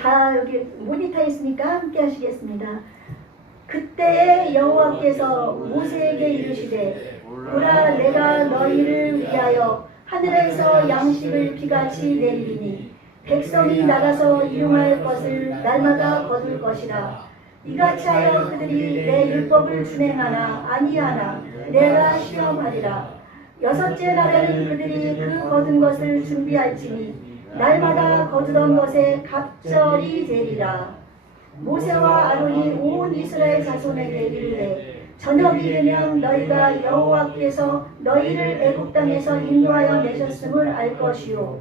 다 여기 모니터에 있으니까 함께 하시겠습니다. 그때에 여호와께서 모세에게 이르시되 보라 내가 너희를 위하여 하늘에서 양식을 비같이 내리리니 백성이 나가서 일용할 것을 날마다 거둘 것이라. 이같이 하여 그들이 내 율법을 준행하나 아니하나 내가 시험하리라. 여섯째 날에는 그들이 그 거둔 것을 준비할지니 날마다 거두던 것에 갑절이 되리라. 모세와 아론이 온 이스라엘 자손에게 이르되 저녁이 되면 너희가 여호와께서 너희를 애굽 땅에서 인도하여 내셨음을 알 것이요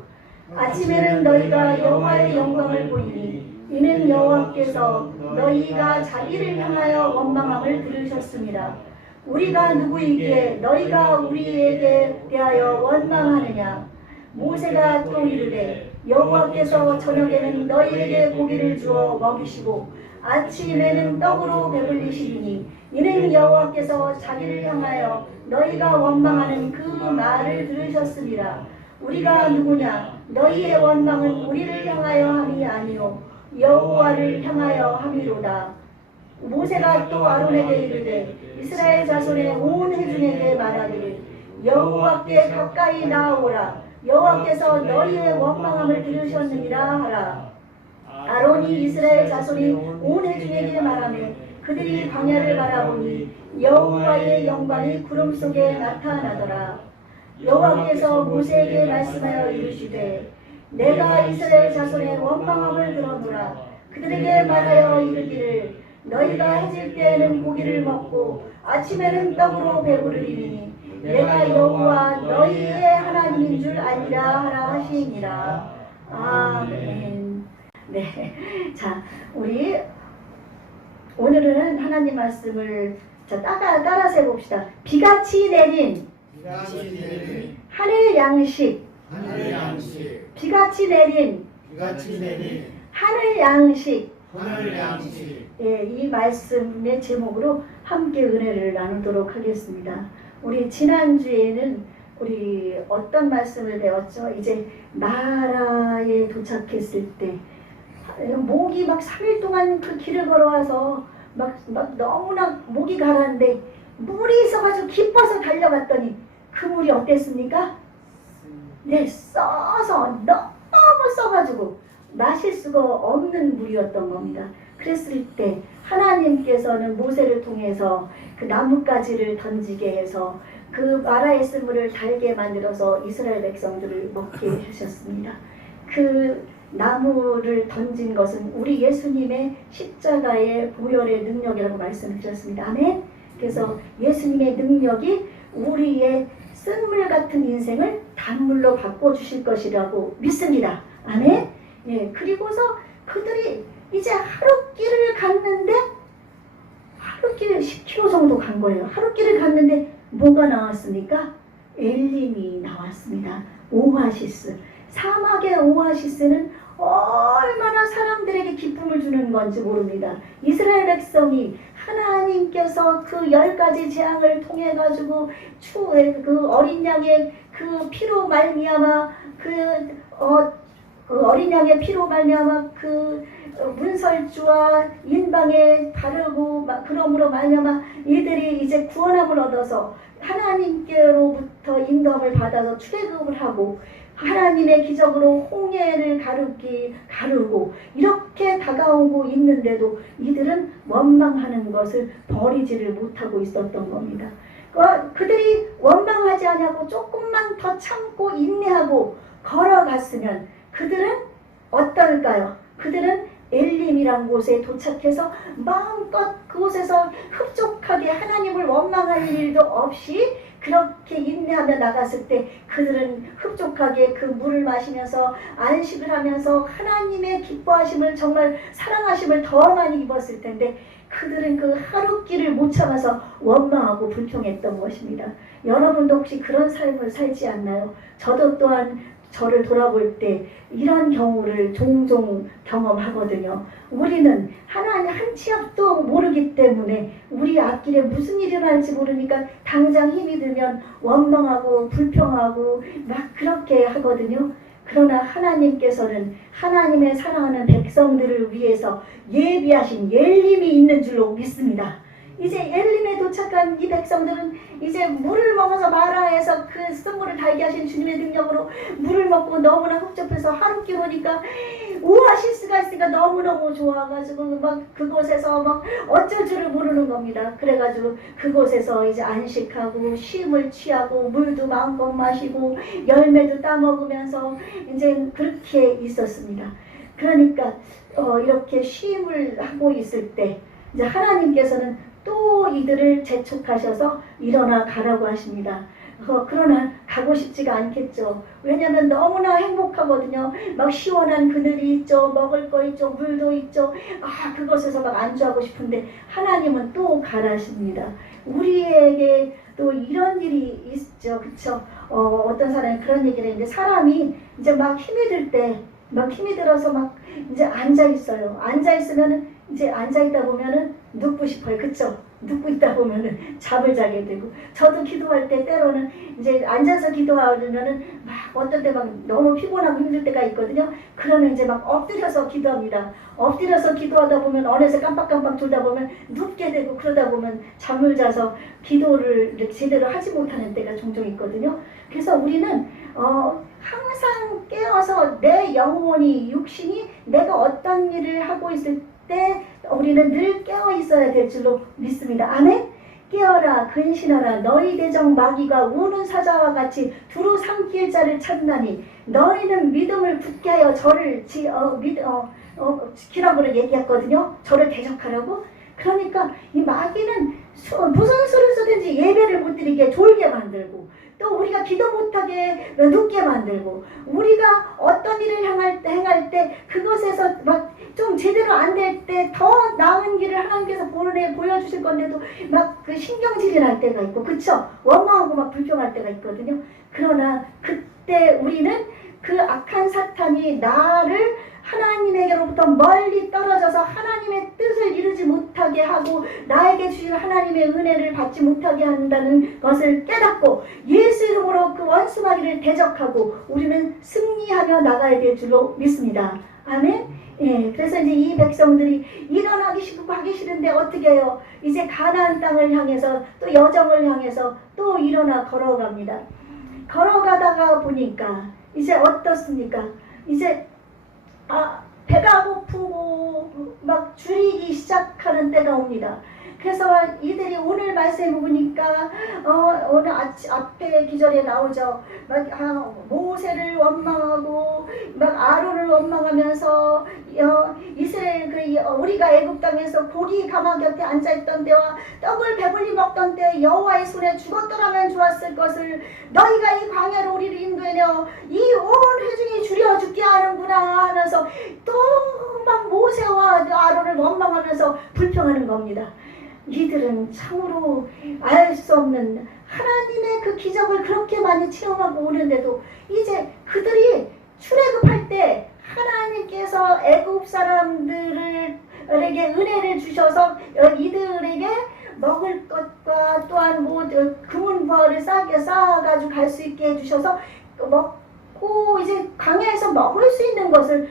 아침에는 너희가 여호와의 영광을 보이니 이는 여호와께서 너희가 자기를 향하여 원망함을 들으셨습니다. 우리가 누구이기에 너희가 우리에게 대하여 원망하느냐. 모세가 또 이르되 여호와께서 저녁에는 너희에게 고기를 주어 먹이시고 아침에는 떡으로 배불리시리니 이는 여호와께서 자기를 향하여 너희가 원망하는 그 말을 들으셨습니다. 우리가 누구냐. 너희의 원망은 우리를 향하여 함이 아니요 여호와를 향하여 함이로다. 모세가 또 아론에게 이르되 이스라엘 자손의 온 회중에게 말하기를 여호와께 가까이 나아오라. 여호와께서 너희의 원망함을 들으셨느니라 하라. 아론이 이스라엘 자손이 온 회중에게 말하며 그들이 광야를 바라보니 여호와의 영광이 구름 속에 나타나더라. 여호와께서 모세에게 말씀하여 이르시되 내가 이스라엘 자손의 원망함을 들어노라. 그들에게 말하여 이르기를 너희가 해질 때에는 고기를 먹고 아침에는 떡으로 배부르리니 내가 여호와 너희의 하나님인 줄 알리라 하라 하시니라. 아멘. 네, 자 우리 오늘은 하나님 말씀을 따라서 해봅시다. 비같이 내린 하늘 양식. 비같이 내린 하늘 양식. 예, 이 말씀의 제목으로 함께 은혜를 나누도록 하겠습니다. 우리 지난주에는 우리 어떤 말씀을 배웠죠? 이제 나라에 도착했을 때 목이 막 3일 동안 그 길을 걸어와서 막 너무나 목이 가라앉는데 물이 있어가지고 기뻐서 달려갔더니 그 물이 어땠습니까? 네, 써서 너무 써가지고 마실 수가 없는 물이었던 겁니다. 그랬을 때 하나님께서는 모세를 통해서 그 나뭇가지를 던지게 해서 그 마라의 쓴물을 달게 만들어서 이스라엘 백성들을 먹게 하셨습니다. 그 나무를 던진 것은 우리 예수님의 십자가의 보혈의 능력이라고 말씀하셨습니다. 아멘. 그래서 예수님의 능력이 우리의 쓴물 같은 인생을 단물로 바꿔주실 것이라고 믿습니다. 아멘. 예, 그리고서 그들이 이제 하룻길을 갔는데 하룻길 10km 정도 간 거예요. 하룻길을 갔는데 뭐가 나왔습니까? 엘림이 나왔습니다. 오아시스. 사막의 오아시스는 얼마나 사람들에게 기쁨을 주는 건지 모릅니다. 이스라엘 백성이 하나님께서 그 10가지 재앙을 통해 가지고 그 어린 양의 그 피로 말미암아 어린 양의 피로 말미암아 그 문설주와 인방에 바르고 그러므로 말미암아 이들이 이제 구원함을 얻어서 하나님께로부터 인도함을 받아서 출애굽을 하고 하나님의 기적으로 홍해를 가르고 이렇게 다가오고 있는데도 이들은 원망하는 것을 버리지를 못하고 있었던 겁니다. 그들이 원망하지 않냐고 조금만 더 참고 인내하고 걸어갔으면 그들은 어떨까요? 그들은 엘림이란 곳에 도착해서 마음껏 그곳에서 흡족하게 하나님을 원망할 일도 없이 그렇게 인내하며 나갔을 때 그들은 흡족하게 그 물을 마시면서 안식을 하면서 하나님의 기뻐하심을 정말 사랑하심을 더 많이 입었을 텐데 그들은 그 하룻길을 못 참아서 원망하고 불평했던 것입니다. 여러분도 혹시 그런 삶을 살지 않나요? 저도 또한 저를 돌아볼 때 이런 경우를 종종 경험하거든요. 우리는 하나님 한 치 앞도 모르기 때문에 우리 앞길에 무슨 일이 일어날지 모르니까 당장 힘이 들면 원망하고 불평하고 막 그렇게 하거든요. 그러나 하나님께서는 하나님의 사랑하는 백성들을 위해서 예비하신 예림이 있는 줄로 믿습니다. 이제 엘림에 도착한 이 백성들은 이제 물을 먹어서 마라에서 그 쓴물을 달게 하신 주님의 능력으로 물을 먹고 너무나 흡족해서 하루 끼우니까 오아시스가 있으니까 너무너무 좋아가지고 막 그곳에서 막 어쩔 줄을 모르는 겁니다. 그래가지고 그곳에서 이제 안식하고 쉼을 취하고 물도 마음껏 마시고 열매도 따먹으면서 이제 그렇게 있었습니다. 그러니까 이렇게 쉼을 하고 있을 때 이제 하나님께서는 또 이들을 재촉하셔서 일어나 가라고 하십니다. 그러나 가고 싶지가 않겠죠. 왜냐하면 너무나 행복하거든요. 막 시원한 그늘이 있죠. 먹을 거 있죠. 물도 있죠. 그곳에서 막 안주하고 싶은데 하나님은 또 가라십니다. 우리에게 또 이런 일이 있죠. 그쵸? 어떤 사람이 그런 얘기를 했는데 사람이 이제 막 힘이 들 때 막 힘이 들어서 막 이제 앉아 있어요. 앉아 있으면은 이제 앉아 있다 보면은 눕고 싶어요. 그쵸? 눕고 있다 보면은 잠을 자게 되고, 저도 기도할 때 때로는 이제 앉아서 기도하면은 막 어떤 때 막 너무 피곤하고 힘들 때가 있거든요. 그러면 이제 막 엎드려서 기도합니다. 엎드려서 기도하다 보면 어느새 깜빡깜빡 돌다 보면 눕게 되고, 그러다 보면 잠을 자서 기도를 제대로 하지 못하는 때가 종종 있거든요. 그래서 우리는 항상 깨어서 내 영혼이, 육신이 내가 어떤 일을 하고 있을 때 우리는 늘 깨어 있어야 될 줄로 믿습니다. 아멘. 깨어라 근신하라 너희 대적 마귀가 우는 사자와 같이 두루 삼킬 자를 찾나니 너희는 믿음을 굳게 하여 저를 지키라고 얘기했거든요. 저를 대적하라고. 그러니까 이 마귀는 무슨 수를 쓰든지 예배를 못 드리게 졸게 만들고, 또 우리가 기도 못하게 눕게 만들고, 우리가 어떤 일을 행할 때 그것에서 막 좀 제대로 안 될 때 더 나은 길을 하나님께서 보여주실 건데도 막 그 신경질이 날 때가 있고, 그쵸? 원망하고 막 불평할 때가 있거든요. 그러나 그때 우리는 그 악한 사탄이 나를 하나님에게로부터 멀리 떨어져서 하나님의 뜻을 이루지 못하게 하고 나에게 주신 하나님의 은혜를 받지 못하게 한다는 것을 깨닫고 예수 이름으로 그 원수마귀를 대적하고 우리는 승리하며 나가야 될 줄로 믿습니다. 아멘. 예, 그래서 이제 이 백성들이 일어나기 싶고 하기 싫은데 어떻게 해요? 이제 가나안 땅을 향해서 또 여정을 향해서 또 일어나 걸어갑니다. 걸어가다가 보니까 이제 어떻습니까? 이제 배가 고프고 막 줄이기 시작하는 때가 옵니다. 그래서 이들이 오늘 말씀해 보니까 오늘 앞에 기절에 나오죠. 막 모세를 원망하고 막 아론을 원망하면서 이스라엘 우리가 애굽 땅에서 고기 가마 곁에 앉아 있던 때와 떡을 배불리 먹던 때 여호와의 손에 죽었더라면 좋았을 것을 너희가 이 광야로 우리를 인도하며 이 온 회중이 줄여 죽게 하는구나 하면서 또 막 모세와 아론을 원망하면서 불평하는 겁니다. 이들은 참으로 알 수 없는 하나님의 그 기적을 그렇게 많이 체험하고 오는데도 이제 그들이 출애굽할 때 하나님께서 애굽 사람들에게 은혜를 주셔서 이들에게 먹을 것과 또한 금은보화를 쌓아가지고 갈 수 있게 해주셔서 먹고 이제 광야에서 먹을 수 있는 것을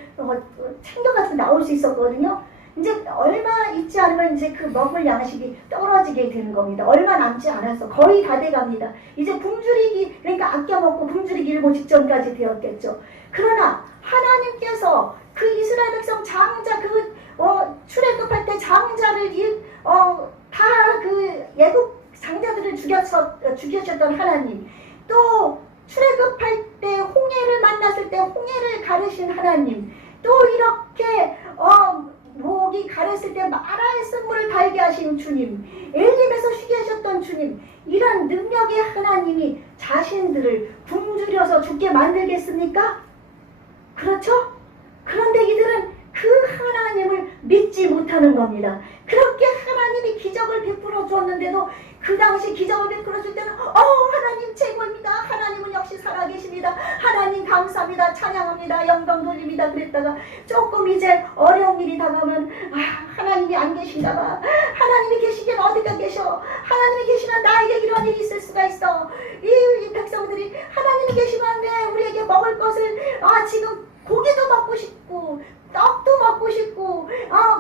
챙겨가지고 나올 수 있었거든요. 이제 얼마 있지 않으면 이제 그 먹을 양식이 떨어지게 되는 겁니다. 얼마 남지 않아서 거의 다 돼갑니다. 이제 굶주리기, 그러니까 아껴 먹고 굶주리기 일보 직전까지 되었겠죠. 그러나 하나님께서 그 이스라엘 백성 장자 출애굽할 때 장자를 다 그 애굽 장자들을 죽여셨던 하나님, 또 출애굽할 때 홍해를 만났을 때 홍해를 가르신 하나님, 또 이렇게 목이 가랬을 때 마라의 쓴물을 달게 하신 주님, 엘림에서 쉬게 하셨던 주님, 이런 능력의 하나님이 자신들을 굶주려서 죽게 만들겠습니까? 그렇죠? 그런데 이들은 그 하나님을 믿지 못하는 겁니다. 그렇게 하나님이 기적을 베풀어 주었는데도 그 당시 기적을 베풀어 줄 때는 하나님 최고입니다. 하나님은 역시 살아계십니다. 하나님 감사합니다. 찬양합니다. 영광 돌립니다. 그랬다가 조금 이제 어려운 일이 다가오면 하나님이 안 계신가 봐. 하나님이 계시긴 어디가 계셔. 하나님이 계시면 나에게 이런 일이 있을 수가 있어. 이 백성들이 하나님이 계시면 왜 우리에게 먹을 것을 지금 고기도 먹고 싶고 떡도 먹고 싶고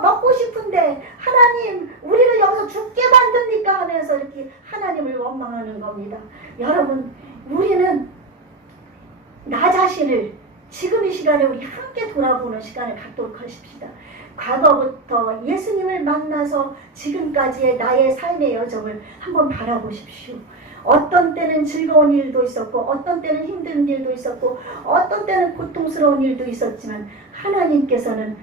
먹고 싶은데 하나님 우리를 여기서 죽게 만듭니까 하면서 이렇게 하나님을 원망하는 겁니다. 여러분, 우리는 나 자신을 지금 이 시간에 우리 함께 돌아보는 시간을 갖도록 하십시다. 과거부터 예수님을 만나서 지금까지의 나의 삶의 여정을 한번 바라보십시오. 어떤 때는 즐거운 일도 있었고 어떤 때는 힘든 일도 있었고 어떤 때는 고통스러운 일도 있었지만 하나님께서는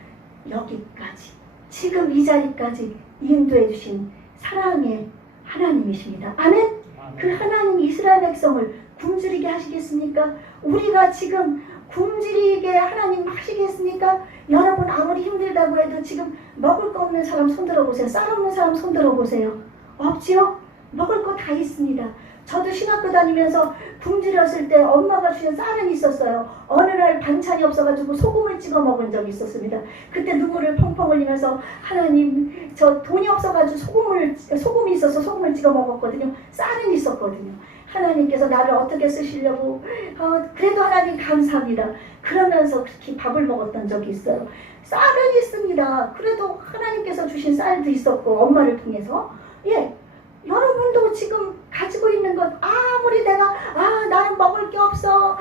여기까지 지금 이 자리까지 인도해 주신 사랑의 하나님이십니다. 아멘. 그 하나님 이스라엘 백성을 굶주리게 하시겠습니까? 우리가 지금 굶주리게 하나님 하시겠습니까? 여러분, 아무리 힘들다고 해도 지금 먹을 거 없는 사람 손들어 보세요. 쌀 없는 사람 손들어 보세요. 없지요? 먹을 거 다 있습니다. 저도 신학교 다니면서 굶주렸을 때 엄마가 주신 쌀은 있었어요. 어느 날 반찬이 없어가지고 소금을 찍어 먹은 적이 있었습니다. 그때 눈물을 펑펑 흘리면서 하나님, 저 돈이 없어가지고 소금이 있어서 소금을 찍어 먹었거든요. 쌀은 있었거든요. 하나님께서 나를 어떻게 쓰시려고 그래도 하나님 감사합니다. 그러면서 그렇게 밥을 먹었던 적이 있어요. 쌀은 있습니다. 그래도 하나님께서 주신 쌀도 있었고 엄마를 통해서 여러분도 지금 가지고 있는 것 아무리 내가 나는 먹을 게 없어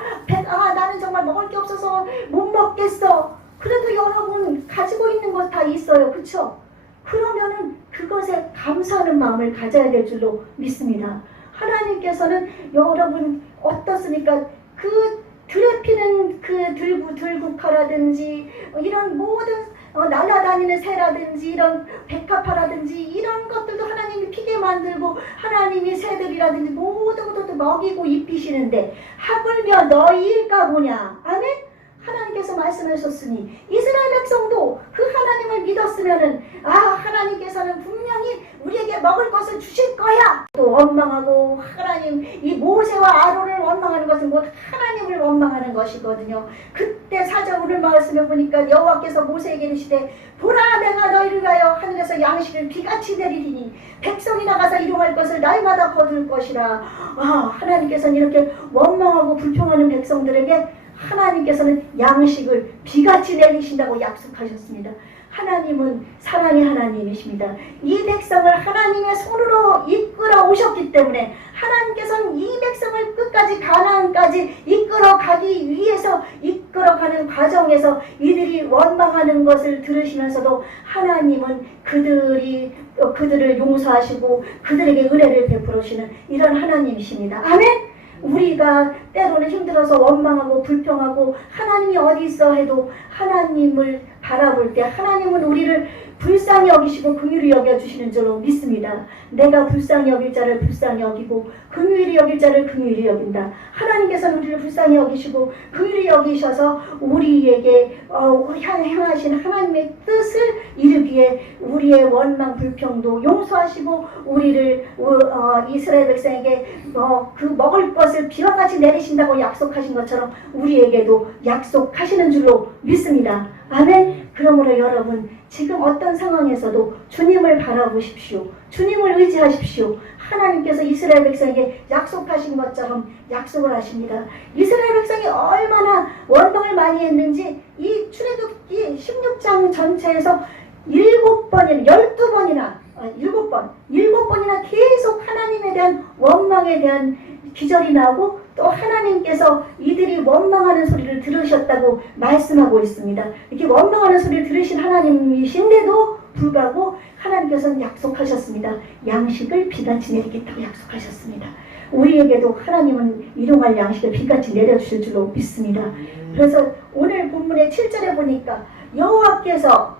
나는 정말 먹을 게 없어서 못 먹겠어 그래도 여러분 가지고 있는 것 다 있어요. 그쵸? 그러면은 그것에 감사하는 마음을 가져야 될 줄로 믿습니다. 하나님께서는 여러분 어떻습니까? 그 들에 피는 그 들국화라든지 이런 모든 날아다니는 새라든지 이런 백합화라든지 이런 것들도 하나님이 피게 만들고 하나님이 새들이라든지 모든 것도 먹이고 입히시는데 하물며 너희일까 보냐. 아멘? 하나님께서 말씀하셨으니 이스라엘 백성도 그 하나님을 믿었으면은 하나님께서는 분명히 우리에게 먹을 것을 주실 거야. 또 원망하고 하나님 이 모세와 아론을 원망하는 것은 곧 하나님을 원망하는 것이거든요. 그때 사절 오늘 말씀에 보니까 여호와께서 모세에게 이르시되 보라 내가 너희를 가여 하늘에서 양식을 비같이 내리리니 백성이 나가서 일용할 것을 날마다 거둘 것이라. 하나님께서는 이렇게 원망하고 불평하는 백성들에게 하나님께서는 양식을 비같이 내리신다고 약속하셨습니다. 하나님은 사랑의 하나님이십니다. 이 백성을 하나님의 손으로 이끌어 오셨기 때문에 하나님께서는 이 백성을 끝까지 가나안까지 이끌어 가기 위해서 이끌어가는 과정에서 이들이 원망하는 것을 들으시면서도 하나님은 그들을 용서하시고 그들에게 은혜를 베풀으시는 이런 하나님이십니다. 아멘. 우리가 때로는 힘들어서 원망하고 불평하고 하나님이 어디 있어 해도 하나님을 바라볼 때 하나님은 우리를 불쌍히 여기시고 긍휼히 여겨주시는 줄로 믿습니다. 내가 불쌍히 여길 자를 불쌍히 여기고 긍휼히 여길 자를 긍휼히 여긴다. 하나님께서는 우리를 불쌍히 여기시고 긍휼히 여기셔서 우리에게 향하신 하나님의 뜻을 이루기에 우리의 원망 불평도 용서하시고 우리를 이스라엘 백성에게 그 먹을 것을 비와 같이 내리신다고 약속하신 것처럼 우리에게도 약속하시는 줄로 믿습니다. 아멘. 그러므로 여러분 지금 어떤 상황에서도 주님을 바라보십시오. 주님을 의지하십시오. 하나님께서 이스라엘 백성에게 약속하신 것처럼 약속을 하십니다. 이스라엘 백성이 얼마나 원망을 많이 했는지 이 출애굽기 16장 전체에서 7번이나 계속 하나님에 대한 원망에 대한 기절이 나오고 또 하나님께서 이들이 원망하는 소리를 들으셨다고 말씀하고 있습니다. 이렇게 원망하는 소리를 들으신 하나님이신데도 불구하고 하나님께서는 약속하셨습니다. 양식을 비같이 내리겠다고 약속하셨습니다. 우리에게도 하나님은 일용할 양식을 비같이 내려주실 줄로 믿습니다. 그래서 오늘 본문의 7절에 보니까 여호와께서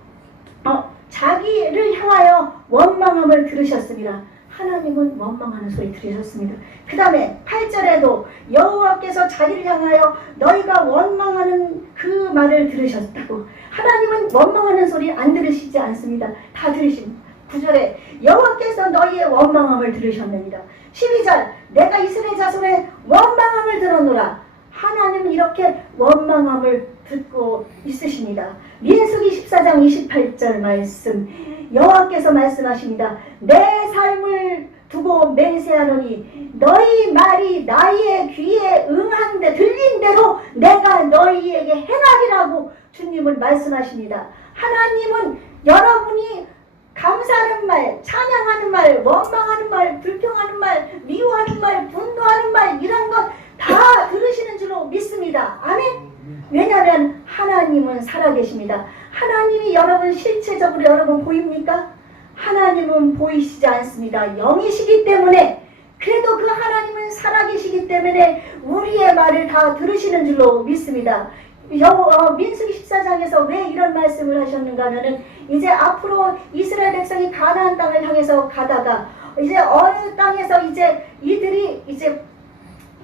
자기를 향하여 원망함을 들으셨습니다. 하나님은 원망하는 소리 들으셨습니다. 그 다음에 8절에도 여호와께서 자기를 향하여 너희가 원망하는 그 말을 들으셨다고. 하나님은 원망하는 소리 안 들으시지 않습니다. 다 들으십니다. 9절에 여호와께서 너희의 원망함을 들으셨느니라. 12절 내가 이스라엘 자손의 원망함을 들었노라. 하나님은 이렇게 원망함을 듣고 있으십니다. 민수기 14장 28절 말씀 여호와께서 말씀하십니다. 내 삶을 두고 맹세하노니 너희 말이 나의 귀에 응한데 들린 대로 내가 너희 너희에게 행하리라고 주님은 말씀하십니다. 하나님은 여러분이 감사하는 말, 찬양하는 말, 원망하는 말, 불평하는 말, 미워하는 말, 분노하는 말 이런 것 다 들으시는 줄로 믿습니다. 아멘. 왜냐하면 하나님은 살아계십니다. 하나님이 여러분 실체적으로 여러분 보입니까? 하나님은 보이시지 않습니다. 영이시기 때문에, 그래도 그 하나님은 살아계시기 때문에 우리의 말을 다 들으시는 줄로 믿습니다. 민수기 14장에서 왜 이런 말씀을 하셨는가 하면은, 이제 앞으로 이스라엘 백성이 가나안 땅을 향해서 가다가 이제 어느 땅에서 이제 이들이 이제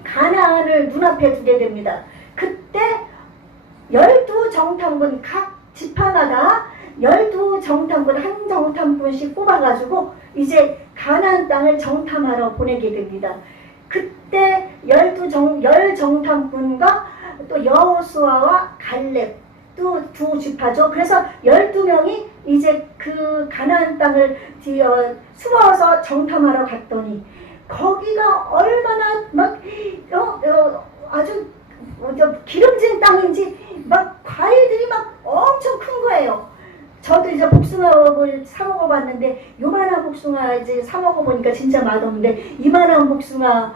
가나안을 눈앞에 두게 됩니다. 그때 12정탐꾼 각 지파마다 12정탐꾼 한 정탐꾼씩 뽑아가지고 이제 가나안 땅을 정탐하러 보내게 됩니다. 그때 10정탐꾼과 또 여호수아와 갈렙 또 두 지파죠. 그래서 12명이 이제 그 가나안 땅을 숨어서 정탐하러 갔더니 거기가 얼마나 막 아주 기름진 땅인지 막 과일들이 막 엄청 큰 거예요. 저도 이제 복숭아를 사 먹어봤는데, 요만한 복숭아 이제 사 먹어보니까 진짜 맛없는데, 이만한 복숭아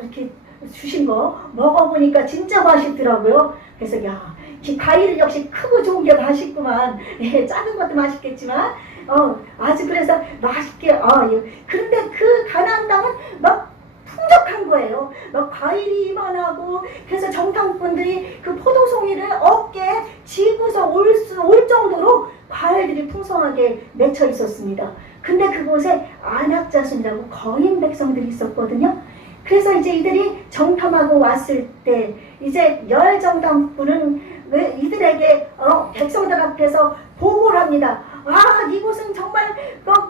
이렇게 주신 거 먹어보니까 진짜 맛있더라고요. 그래서 야, 과일은 역시 크고 좋은 게 맛있구만. 작은 것도 맛있겠지만 아주 그래서 맛있게 그런데 그 가나안 땅은 막 풍족한 거예요. 막 과일이 이만하고, 그래서 정탐꾼들이 그 포도송이를 어깨에 지고서 올 정도로 과일들이 풍성하게 맺혀 있었습니다. 근데 그곳에 안악자손이라고 거인 백성들이 있었거든요. 그래서 이제 이들이 정탐하고 왔을 때 이제 열 정탐꾼은 이들에게 백성들 앞에서 보고를 합니다. 이곳은 정말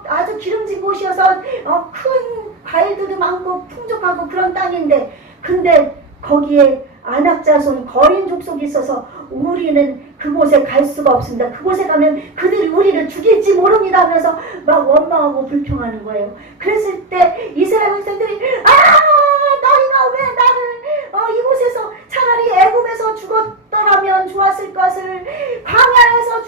아주 기름진 곳이어서 큰 과일들도 많고 풍족하고 그런 땅인데, 근데 거기에 안악자손 거인 족속이 있어서 우리는 그곳에 갈 수가 없습니다. 그곳에 가면 그들이 우리를 죽일지 모릅니다 하면서 막 원망하고 불평하는 거예요. 그랬을 때 이스라엘 백성들이 너희가 왜 나를 이곳에서 차라리 애굽에서 죽었더라면 좋았을 것을, 광야에서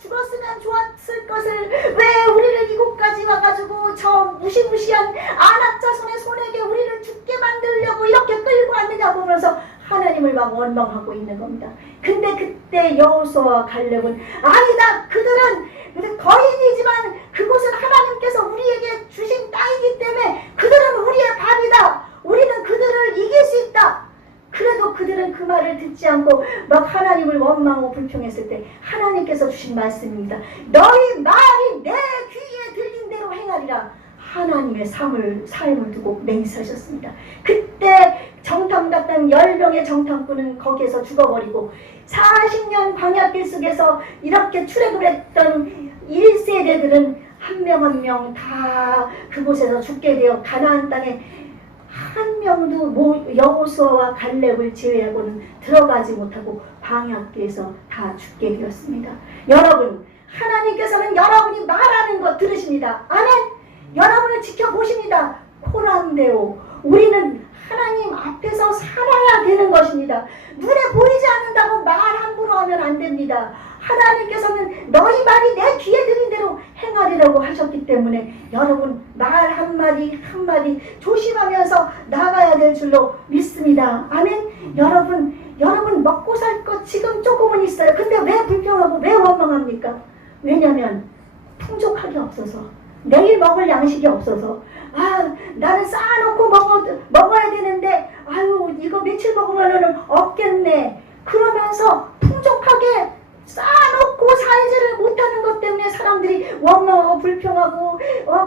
죽었으면 좋았을 것을, 왜 우리를 이곳까지 와가지고 저 무시무시한 안악자손의 손에게 우리를 죽게 만들려고 이렇게 끌고 왔느냐 보면서 하나님을 막 원망하고 있는 겁니다. 근데 그때 여호수아와 갈렙은 아니다, 그들은 거인이지만 그곳은 하나님께서 우리에게 주신 땅이기 때문에 그들은 우리의 밥이다, 우리는 그들을 이길 수 있다. 그래도 그들은 그 말을 듣지 않고 막 하나님을 원망하고 불평했을 때 하나님께서 주신 말씀입니다. 너희 말이 내 귀에 들린 대로 행하리라. 하나님의 삶을 두고 맹세하셨습니다. 그때 정탐 갔던 10명의 정탐꾼은 거기에서 죽어버리고, 40년 광야길 속에서 이렇게 출애굽을 했던 1세대들은 한 명 한 명 다 그곳에서 죽게 되어 가나안 땅에 한 명도 여호수아와 갈렙을 제외하고는 들어가지 못하고 광야길에서 다 죽게 되었습니다. 여러분, 하나님께서는 여러분이 말하는 것 들으십니다. 아멘. 여러분을 지켜보십니다. 코란데오, 우리는 하나님 앞에서 살아야 되는 것입니다. 눈에 보이지 않는다고 말 함부로 하면 안 됩니다. 하나님께서는 너희 말이 내 귀에 들린 대로 행하리라고 하셨기 때문에 여러분 말 한마디 한마디 조심하면서 나가야 될 줄로 믿습니다. 아멘. 여러분 먹고 살 것 지금 조금은 있어요. 근데 왜 불평하고 왜 원망합니까? 왜냐하면 풍족하게 없어서, 내일 먹을 양식이 없어서, 나는 쌓아놓고 먹어야 되는데 이거 며칠 먹으면 없겠네, 그러면서 풍족하게 쌓아놓고 살지를 못하는 것 때문에 사람들이 원망하고 불평하고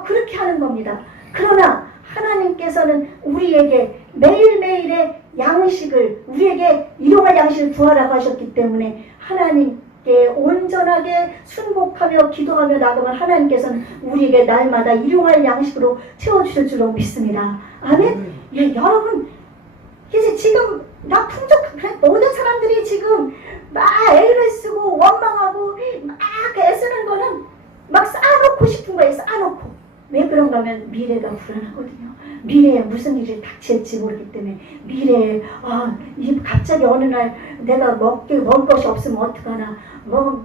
그렇게 하는 겁니다. 그러나 하나님께서는 우리에게 매일매일의 양식을, 우리에게 일용할 양식을 구하라고 하셨기 때문에 하나님께 온전하게 순복하며 기도하며 나가면 하나님께서는 우리에게 날마다 일용할 양식으로 채워주실 줄로 믿습니다. 아멘. 여러분, 이제 지금 모든 사람들이 지금 막 애를 쓰고 원망하고 막 애쓰는 거는 막 쌓아놓고 싶은 거예요. 쌓아놓고. 왜 그런가 하면 미래가 불안하거든요. 미래에 무슨 일이 닥칠지 모르기 때문에 미래에 갑자기 어느 날 내가 먹을 것이 없으면 어떡하나,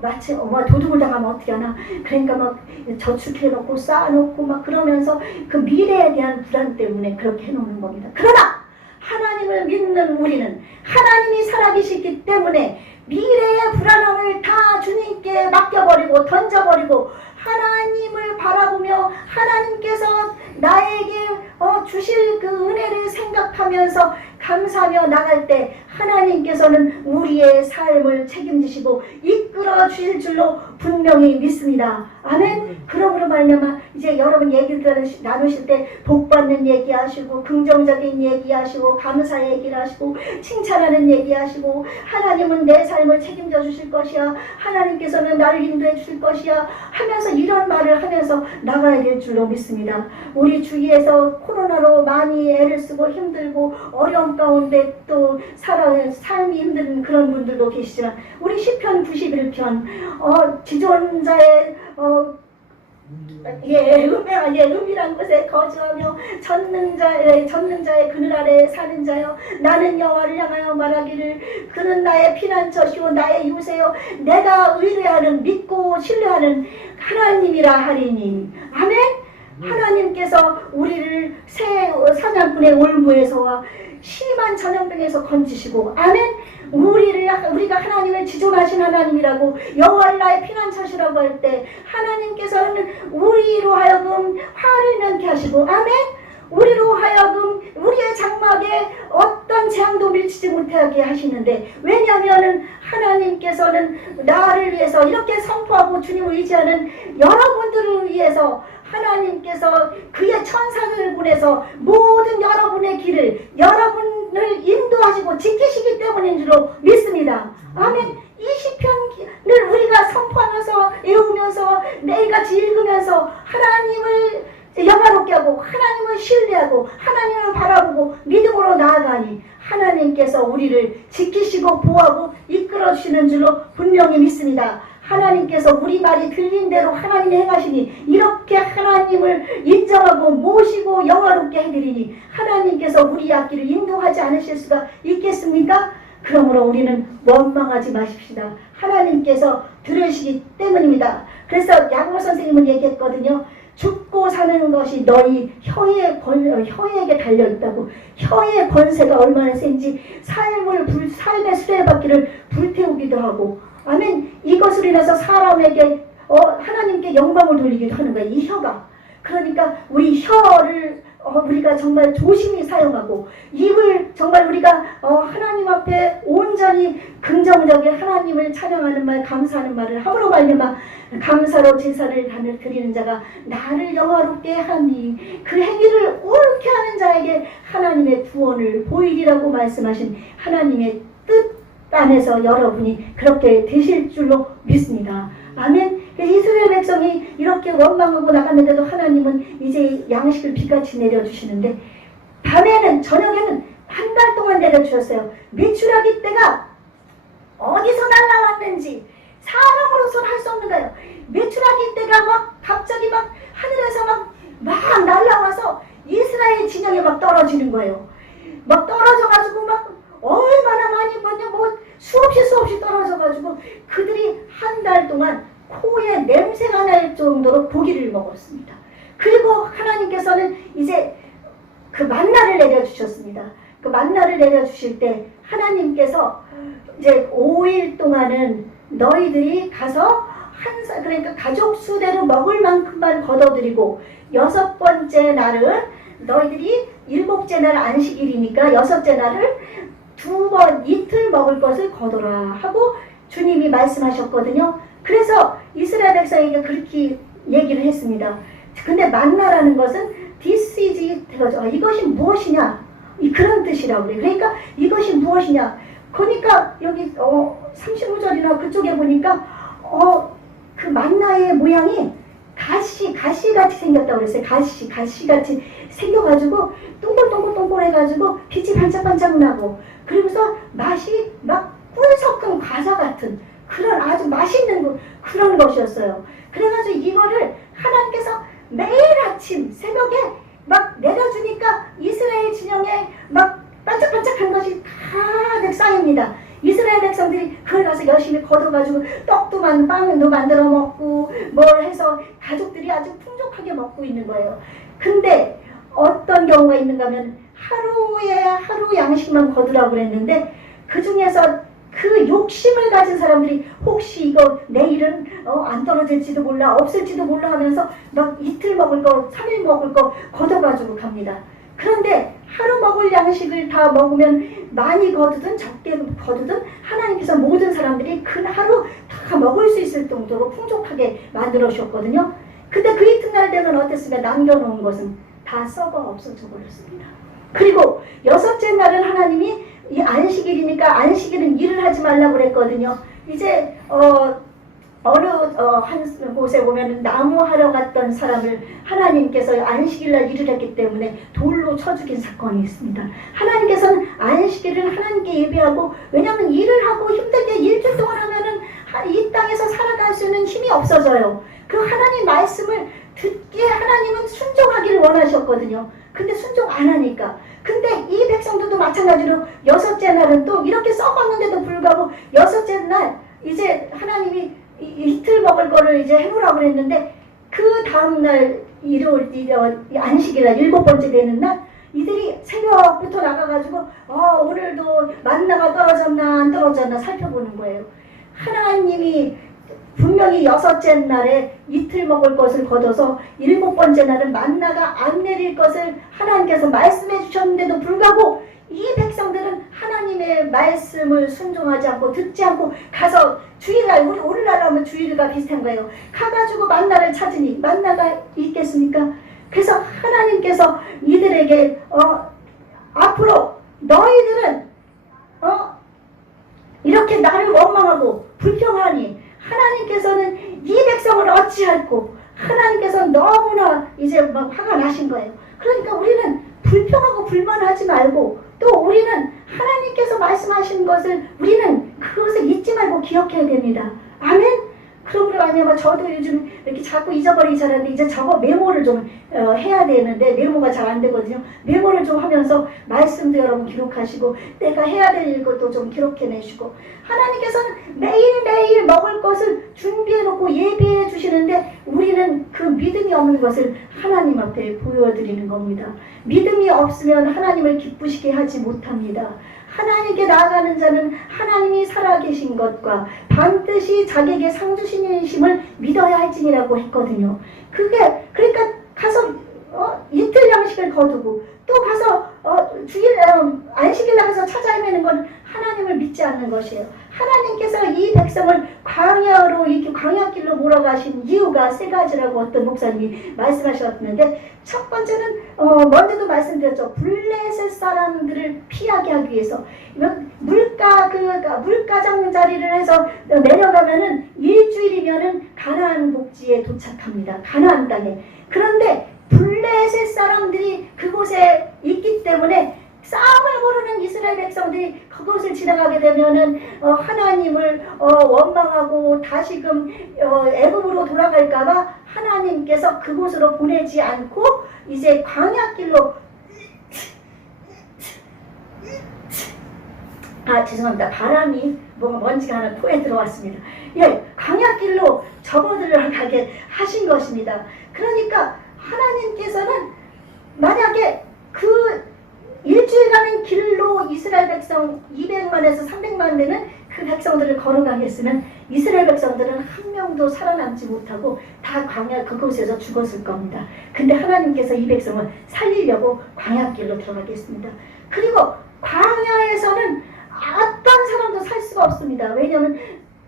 마치 도둑을 당하면 어떻게 하나, 그러니까 막 저축해놓고 쌓아놓고 막 그러면서 그 미래에 대한 불안 때문에 그렇게 해놓는 겁니다. 그러나 하나님을 믿는 우리는 하나님이 살아계시기 때문에 미래의 불안함을 다 주님께 맡겨버리고 던져버리고 하나님을 바라보며 하나님께서 나에게 주실 그 은혜를 생각하면서 감사하며 나갈 때 하나님께서는 우리의 삶을 책임지시고 이끌어 주실 줄로 분명히 믿습니다. 아멘. 그러므로 말미암아 이제 여러분 얘기를 나누실 때 복받는 얘기하시고 긍정적인 얘기하시고 감사 얘기를 하시고 칭찬하는 얘기하시고 하나님은 내 삶을 책임져 주실 것이야, 하나님께서는 나를 인도해 주실 것이야 하면서 이런 말을 하면서 나가야 될 줄로 믿습니다. 우리 주위에서 코로나로 많이 애를 쓰고 힘들고 어려움 가운데 또 삶이 힘든 그런 분들도 계시지만 우리 시편 91편 지존자의 음이란 곳에 거주하며 전능자의 그늘 아래 사는 자여, 나는 여호와를 향하여 말하기를 그는 나의 피난처시오 나의 요새요 내가 의뢰하는 믿고 신뢰하는 하나님이라 하리니. 아멘. 하나님께서 우리를 새 사냥꾼의 올무에서와 심한 전염병에서 건지시고, 아멘. 우리가 하나님을 지존하신 하나님이라고 여호와를 나의 피난처시라고 할 때 하나님께서는 우리로 하여금 화를 면케 하시고, 아멘. 우리로 하여금 우리의 장막에 어떤 재앙도 밀치지 못하게 하시는데, 왜냐하면 하나님께서는 나를 위해서 이렇게 선포하고 주님을 의지하는 여러분들을 위해서 하나님께서 그의 천사를 보내서 모든 여러분의 길을 여러분을 인도하시고 지키시기 때문인 줄로 믿습니다. 아멘. 이 시편을 우리가 선포하면서 외우면서 매일같이 읽으면서 하나님을 영화롭게 하고 하나님을 신뢰하고 하나님을 바라보고 믿음으로 나아가니 하나님께서 우리를 지키시고 보호하고 이끌어주시는 줄로 분명히 믿습니다. 하나님께서 우리 말이 들린 대로 하나님이 행하시니 이렇게 하나님을 인정하고 모시고 영화롭게 해드리니 하나님께서 우리 앞길을 인도하지 않으실 수가 있겠습니까? 그러므로 우리는 원망하지 마십시다. 하나님께서 들으시기 때문입니다. 그래서 양호 선생님은 얘기했거든요. 죽고 사는 것이 너희 혀에게 달려있다고. 혀의 권세가 얼마나 센지 삶의 수레바퀴를 불태우기도 하고, 아멘. 이것으로 인해서 사람에게 하나님께 영광을 돌리기도 하는 거예요. 이 혀가. 그러니까 우리 혀를 우리가 정말 조심히 사용하고 입을 정말 우리가 하나님 앞에 온전히 긍정적인 하나님을 찬양하는 말, 감사하는 말을 함으로 말미암아 감사로 제사를 드리는 자가 나를 영화롭게 하니 그 행위를 옳게 하는 자에게 하나님의 구원을 보이리라고 말씀하신 하나님의 뜻 안에서 여러분이 그렇게 되실 줄로 믿습니다. 아멘. 이스라엘 백성이 이렇게 원망하고 나갔는데도 하나님은 이제 양식을 비같이 내려주시는데 밤에는 저녁에는 한 달 동안 내려주셨어요. 메추라기 때가 어디서 날라왔는지 사람으로서는 할 수 없는 거예요. 메추라기 때가 막 갑자기 막 하늘에서 막 날라와서 이스라엘 진영에 막 떨어지는 거예요. 막 떨어져가지고 막 얼마나 많이 수없이 떨어져가지고 그들이 한 달 동안 코에 냄새가 날 정도로 고기를 먹었습니다. 그리고 하나님께서는 이제 그 만나를 내려주셨습니다. 그 만나를 내려주실 때 하나님께서 이제 5일 동안은 너희들이 가서 그러니까 가족 수대로 먹을 만큼만 걷어들이고 6번째 날은 너희들이 7째 날 안식일이니까 6째 날을 2번 이틀 먹을 것을 거둬라 하고 주님이 말씀하셨거든요. 그래서 이스라엘 백성에게 그렇게 얘기를 했습니다. 근데 만나라는 것은 this is 이것이 무엇이냐 그런 뜻이라고 그래요. 그러니까 이것이 무엇이냐. 그러니까 여기 35절이나 그쪽에 보니까 그 만나의 모양이 가시같이 생겼다고 그랬어요. 가시같이 생겨가지고 동글동글해가지고 빛이 반짝반짝 나고 그러면서 맛이 막 꿀 섞은 과자 같은 그런 아주 맛있는 그런 것이었어요. 그래가지고 이거를 하나님께서 매일 아침 새벽에 막 내려주니까 이스라엘 진영에 막 반짝반짝한 것이 가득 쌓입니다. 이스라엘 백성들이 그걸 가서 열심히 걷어가지고 빵도 만들어 먹고 뭘 해서 가족들이 아주 풍족하게 먹고 있는 거예요. 근데 어떤 경우가 있는가 하면 하루 양식만 거두라고 그랬는데 그 중에서 그 욕심을 가진 사람들이 혹시 이거 내일은 안 떨어질지도 몰라, 없을지도 몰라 하면서 막 이틀 먹을 거, 3일 먹을 거 걷어가지고 갑니다. 그런데 하루 먹을 양식을 다 먹으면 많이 거두든 적게 거두든 하나님께서 모든 사람들이 그 하루 다 먹을 수 있을 정도로 풍족하게 만들어 주셨거든요. 근데 그 이튿날 되면 어땠습니까? 남겨놓은 것은 다 썩어 없어져 버렸습니다. 그리고 여섯째 날은 하나님이 이 안식일이니까 안식일은 일을 하지 말라고 그랬거든요. 이제 한 곳에 보면 나무하러 갔던 사람을 하나님께서 안식일날 일을 했기 때문에 돌로 쳐 죽인 사건이 있습니다. 하나님께서는 안식일을 하나님께 예배하고, 왜냐하면 일을 하고 힘들게 일주일 동안 하면은 이 땅에서 살아갈 수 있는 힘이 없어져요. 그 하나님 말씀을 듣기에 하나님은 순종하기를 원하셨거든요. 근데 순종 안 하니까. 근데 이 백성들도 마찬가지로 여섯째 날은 또 이렇게 썩었는데도 불구하고 여섯째 날 이제 하나님이 이틀 먹을 거를 이제 해놓으라고 그랬는데 그 다음날 안식일날 7번째 되는 날 이들이 새벽부터 나가가지고 오늘도 만나가 떨어졌나 안 떨어졌나 살펴보는 거예요. 하나님이 분명히 여섯째 날에 이틀 먹을 것을 거둬서 7번째 날은 만나가 안 내릴 것을 하나님께서 말씀해 주셨는데도 불구하고 이 백성들은 하나님의 말씀을 순종하지 않고 듣지 않고 가서 주일날, 우리 오늘날 하면 주일과 비슷한 거예요. 가가지고 만나를 찾으니 만나가 있겠습니까? 그래서 하나님께서 이들에게 앞으로 너희들은 이렇게 나를 원망하고 불평하니 하나님께서는 이 백성을 어찌할꼬, 하나님께서는 너무나 이제 막 화가 나신 거예요. 그러니까 우리는 불평하고 불만하지 말고 또 우리는 하나님께서 말씀하신 것을 우리는 그것을 잊지 말고 기억해야 됩니다. 아멘? 그러므로 아니면 저도 요즘 이렇게 자꾸 잊어버리기 잘하는데 이제 저거 메모를 좀 해야 되는데 메모가 잘 안 되거든요. 메모를 좀 하면서 말씀도 여러분 기록하시고 내가 해야 될 것도 좀 기록해내시고, 하나님께서는 매일매일 먹을 것을 준비해놓고 예비해 주시는데 우리는 그 믿음이 없는 것을 하나님 앞에 보여드리는 겁니다. 믿음이 없으면 하나님을 기쁘시게 하지 못합니다. 하나님께 나아가는 자는 하나님이 살아계신 것과 반드시 자기에게 상 주시는 심을 믿어야 할지니라고 했거든요. 그러니까 가서 이틀 양식을 거두고 또 가서 안식일 나가서 찾아 헤매는 건 하나님을 믿지 않는 것이에요. 하나님께서 이 백성을 광야로 이렇게 광야길로 몰아가신 이유가 세 가지라고 어떤 목사님이 말씀하셨는데, 첫 번째는 먼저도 말씀드렸죠. 블레셋 사람들을 피하게 하기 위해서 물가장 자리를 해서 내려가면은 일주일이면은 가나안 복지에 도착합니다. 가나안 땅에. 그런데 블레셋 사람들이 그곳에 있기 때문에 싸움을 모르는 이스라엘 백성들이 그곳을 지나가게 되면은 하나님을 원망하고 다시금 애굽으로 돌아갈까봐 하나님께서 그곳으로 보내지 않고 이제 광야길로 죄송합니다. 바람이 먼지가 하나 코에 들어왔습니다. 예, 광야길로 접어들어가게 하신 것입니다. 그러니까 하나님께서는 만약에 그 일주일 가는 길로 이스라엘 백성 200만에서 300만 되는 그 백성들을 걸어가게 했으면 이스라엘 백성들은 한 명도 살아남지 못하고 다 광야 그곳에서 죽었을 겁니다. 근데 하나님께서 이 백성을 살리려고 광야길로 들어가게 했습니다. 그리고 광야에서는 어떤 사람도 살 수가 없습니다. 왜냐하면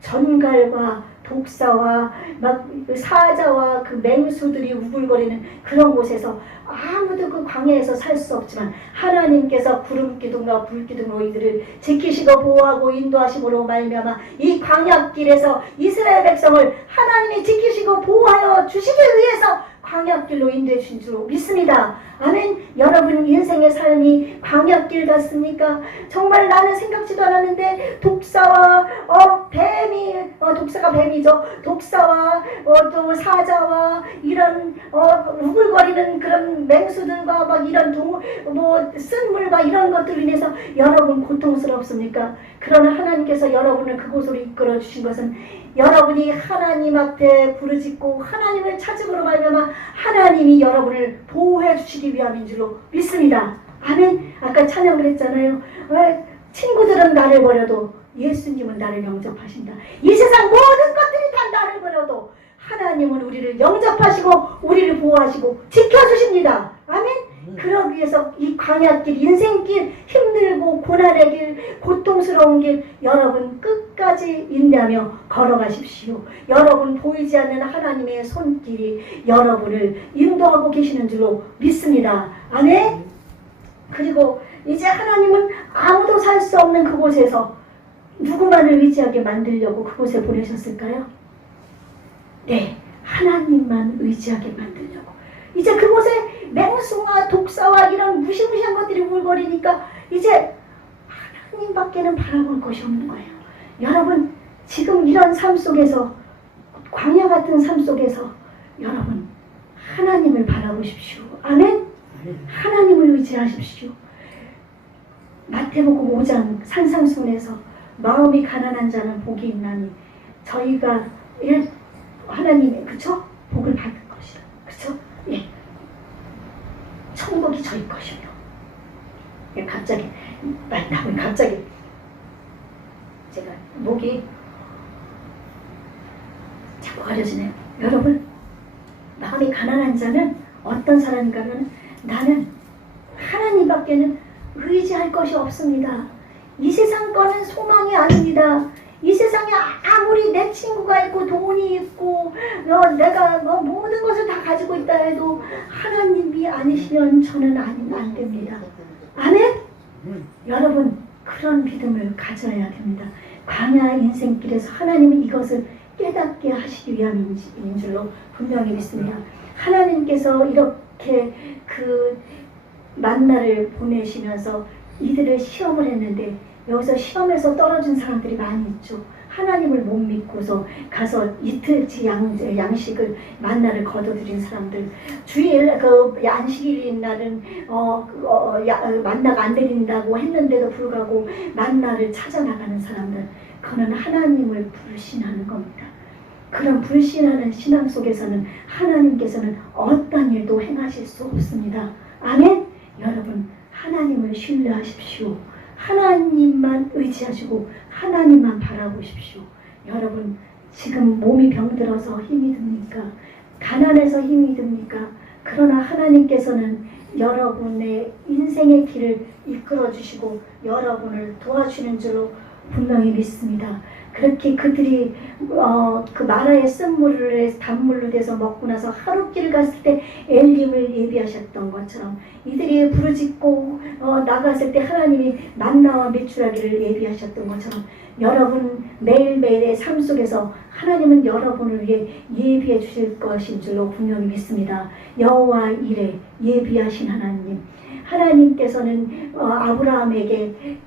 전갈과 독사와 막 사자와 그 맹수들이 우글거리는 그런 곳에서 아무도 그 광야에서 살 수 없지만 하나님께서 구름 기둥과 불 기둥으로 이들을 지키시고 보호하고 인도하심으로 말미암아 이 광야길에서 이스라엘 백성을 하나님이 지키시고 보호하여 주시기 위해서 광야길로 인도해 주신 줄 믿습니다. 아멘. 여러분 인생의 삶이 광야길 같습니까? 정말 나는 생각지도 않았는데 독사와 뱀이 독사가 뱀이죠. 독사와 또 사자와 이런 우글거리는 그런 맹수들과 막 이런 쓴물과 이런 것들로 인해서 여러분 고통스럽습니까? 그러나 하나님께서 여러분을 그곳으로 이끌어 주신 것은 여러분이 하나님 앞에 부르짖고 하나님을 찾음으로 말미암아 하나님이 여러분을 보호해 주시기 위함인 줄로 믿습니다. 아멘. 아까 찬양을 했잖아요. 친구들은 나를 버려도 예수님은 나를 영접하신다. 이 세상 모든 것들이 다 나를 버려도 하나님은 우리를 영접하시고 우리를 보호하시고 지켜주십니다. 아멘. 그러기 위해서 이 광야길, 인생길, 힘들고 고난의 길, 고통스러운 길 여러분 끝까지 인내하며 걸어가십시오. 여러분 보이지 않는 하나님의 손길이 여러분을 인도하고 계시는 줄로 믿습니다. 아멘. 그리고 이제 하나님은 아무도 살 수 없는 그곳에서 누구만을 의지하게 만들려고 그곳에 보내셨을까요? 네, 하나님만 의지하게 만들려고. 이제 그곳에 맹수와 독사와 이런 무시무시한 것들이 울거리니까 이제 하나님밖에는 바라볼 것이 없는 거예요. 여러분 지금 이런 삶 속에서, 광야 같은 삶 속에서 여러분 하나님을 바라보십시오. 아멘. 하나님을 의지하십시오. 마태복음 5장 산상수훈에서 마음이 가난한 자는 복이 있나니 저희가 하나님의 그쵸? 복을 받을 것이다. 그쵸? 예. 천국이 저희 것이며. 예, 갑자기 나는 갑자기 제가 목이 자꾸 가려지네요. 여러분 마음이 가난한 자는 어떤 사람인가 하면 나는 하나님밖에는 의지할 것이 없습니다. 이 세상 거는 소망이 아닙니다. 이 세상에 아무리 내 친구가 있고 돈이 있고 내가 모든 것을 다 가지고 있다 해도 하나님이 아니시면 저는 안 됩니다. 아멘? 여러분 그런 믿음을 가져야 됩니다. 광야 인생길에서 하나님이 이것을 깨닫게 하시기 위함인 줄로 분명히 믿습니다. 하나님께서 이렇게 그 만나를 보내시면서 이들을 시험을 했는데 여기서 시험에서 떨어진 사람들이 많이 있죠. 하나님을 못 믿고서 가서 이틀치 양식을 만나를 거둬들인 사람들, 주일 그 안식일인 날은 만나가 안 내린다고 했는데도 불구하고 만나를 찾아 나가는 사람들, 그는 하나님을 불신하는 겁니다. 그런 불신하는 신앙 속에서는 하나님께서는 어떤 일도 행하실 수 없습니다. 아멘. 여러분 하나님을 신뢰하십시오. 하나님만 의지하시고 하나님만 바라보십시오. 여러분 지금 몸이 병들어서 힘이 듭니까? 가난해서 힘이 듭니까? 그러나 하나님께서는 여러분의 인생의 길을 이끌어 주시고 여러분을 도와주는 줄로 분명히 믿습니다. 그렇게 그들이 그 마라의 쓴물을 단물로 돼서 먹고 나서 하룻길을 갔을 때 엘림을 예비하셨던 것처럼 이들이 부르짖고 나갔을 때 하나님이 만나와 메추라기를 예비하셨던 것처럼 여러분 매일매일의 삶 속에서 하나님은 여러분을 위해 예비해 주실 것인 줄로 분명히 믿습니다. 여호와 이레 예비하신 하나님, 하나님께서는 아브라함에게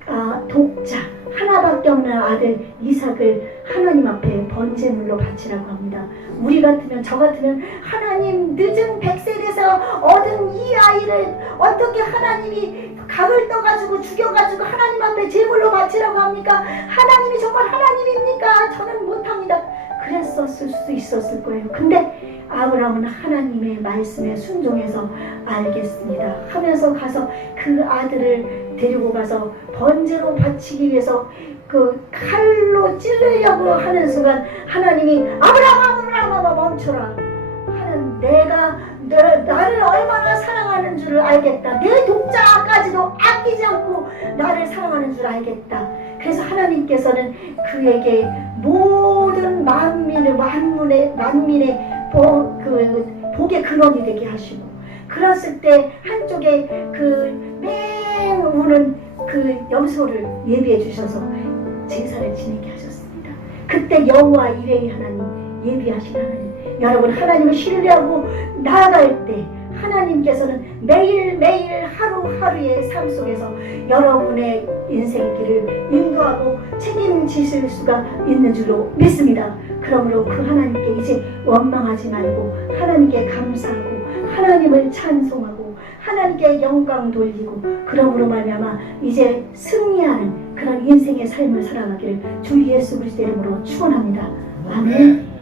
독자 하나밖에 없는 아들 이삭을 하나님 앞에 번제물로 바치라고 합니다. 우리 같으면 저 같으면 하나님 늦은 100세 돼서 얻은 이 아이를 어떻게 하나님이 각을 떠가지고 죽여가지고 하나님 앞에 제물로 바치라고 합니까? 하나님이 정말 하나님입니까? 저는 못합니다. 그랬었을 수 있었을 거예요. 근데 아브라함은 하나님의 말씀에 순종해서 알겠습니다 하면서 가서 그 아들을 데리고 가서 번제로 바치기 위해서 그 칼로 찔르려고 하는 순간 하나님이 아브라함아 멈춰라. 내가 나를 얼마나 사랑하는 줄을 알겠다. 내 독자까지도 아끼지 않고 나를 사랑하는 줄 알겠다. 그래서 하나님께서는 그에게 모든 만민의 복의 근원이 되게 하시고, 그랬을 때 한쪽에 그 맹 우는 그 염소를 예비해 주셔서 제사를 지내게 하셨습니다. 그때 여호와 이레의 하나님, 예비하신 하나님, 여러분 하나님을 신뢰하고 나아갈 때 하나님께서는 매일매일 하루하루의 삶 속에서 여러분의 인생길을 인도하고 책임지실 수가 있는 줄로 믿습니다. 그러므로 그 하나님께 이제 원망하지 말고 하나님께 감사하고 하나님을 찬송하고 하나님께 영광 돌리고 그러므로 말미암아 이제 승리하는 그런 인생의 삶을 살아가기를 주 예수 그리스도의 이름으로 축원합니다. 아멘.